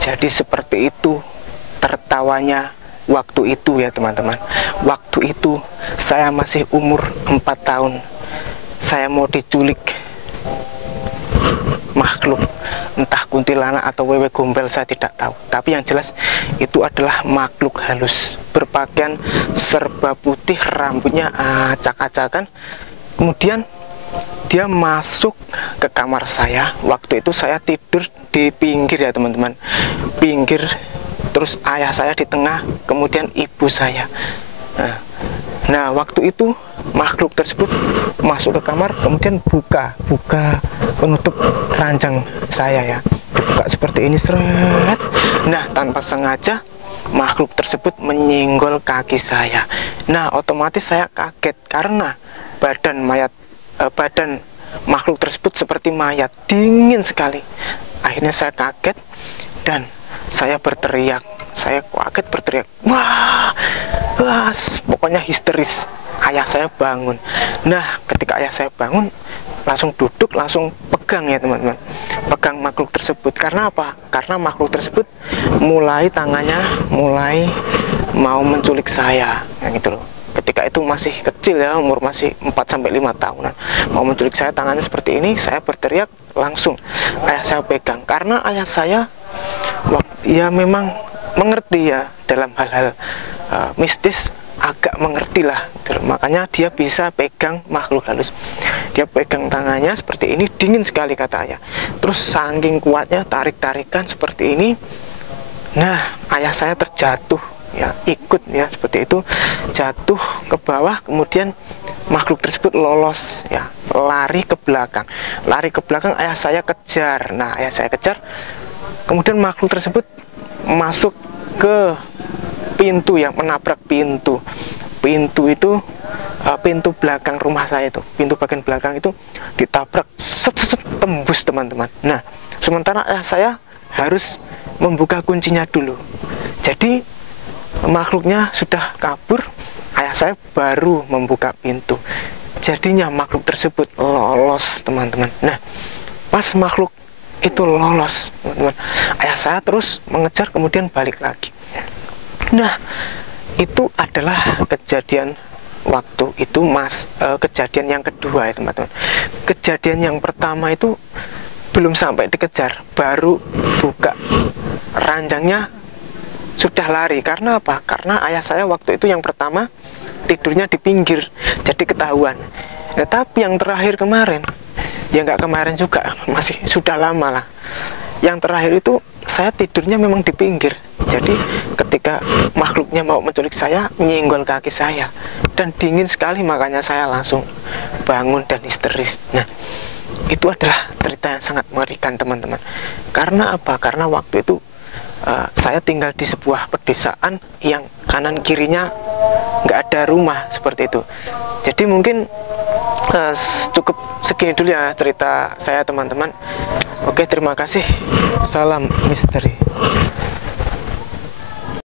Jadi seperti itu tertawanya waktu itu ya teman-teman. Waktu itu saya masih umur 4 tahun. Saya mau diculik makhluk, entah kuntilanak atau wewe gombel, saya tidak tahu. Tapi yang jelas itu adalah makhluk halus, berpakaian serba putih, rambutnya acak-acakan. Kemudian dia masuk ke kamar saya. Waktu itu saya tidur di pinggir ya teman-teman, pinggir. Terus ayah saya di tengah, kemudian ibu saya. Nah waktu itu makhluk tersebut masuk ke kamar, kemudian buka penutup ranjang saya ya, dibuka seperti ini, seret. Nah tanpa sengaja makhluk tersebut menyenggol kaki saya. Nah otomatis saya kaget karena badan makhluk tersebut seperti mayat, dingin sekali. Akhirnya saya kaget dan saya berteriak. Saya kaget berteriak, wah, pokoknya histeris. Ayah saya bangun. Nah ketika ayah saya bangun, langsung duduk, langsung pegang ya teman-teman, pegang makhluk tersebut. Karena apa? Karena makhluk tersebut tangannya mulai mau menculik saya, yang gitu loh. Ketika itu masih kecil ya, umur masih 4-5 tahunan, mau menculik saya, tangannya seperti ini. Saya berteriak, langsung ayah saya pegang. Karena ayah saya ya memang mengerti ya dalam hal-hal mistis, agak mengerti lah, makanya dia bisa pegang makhluk halus. Dia pegang tangannya seperti ini, dingin sekali kata ayah. Terus saking kuatnya tarik-tarikan seperti ini. Nah ayah saya terjatuh ya, ikut ya seperti itu, jatuh ke bawah. Kemudian makhluk tersebut lolos ya, lari ke belakang. Ayah saya kejar. Nah ayah saya kejar, kemudian makhluk tersebut masuk ke pintu, yang menabrak pintu itu, pintu belakang rumah saya itu, pintu bagian belakang itu ditabrak, tembus teman-teman. Nah sementara ayah saya harus membuka kuncinya dulu. Jadi makhluknya sudah kabur, ayah saya baru membuka pintu. Jadinya makhluk tersebut lolos teman-teman. Nah pas makhluk itu lolos teman-teman, ayah saya terus mengejar, kemudian balik lagi. Nah itu adalah kejadian waktu itu kejadian yang kedua ya teman-teman. Kejadian yang pertama itu belum sampai dikejar, baru buka ranjangnya sudah lari. Karena apa? Karena ayah saya waktu itu yang pertama tidurnya di pinggir, jadi ketahuan. Nah, tapi yang terakhir kemarin, ya nggak kemarin juga, masih sudah lama lah. Yang terakhir itu saya tidurnya memang di pinggir. Jadi ketika makhluknya mau menculik saya, nyenggol kaki saya dan dingin sekali, makanya saya langsung bangun dan histeris. Nah itu adalah cerita yang sangat mengerikan teman-teman. Karena apa? Karena waktu itu saya tinggal di sebuah pedesaan yang kanan kirinya nggak ada rumah seperti itu. Jadi mungkin cukup segini dulu ya cerita saya teman-teman. Oke, terima kasih. Salam misteri.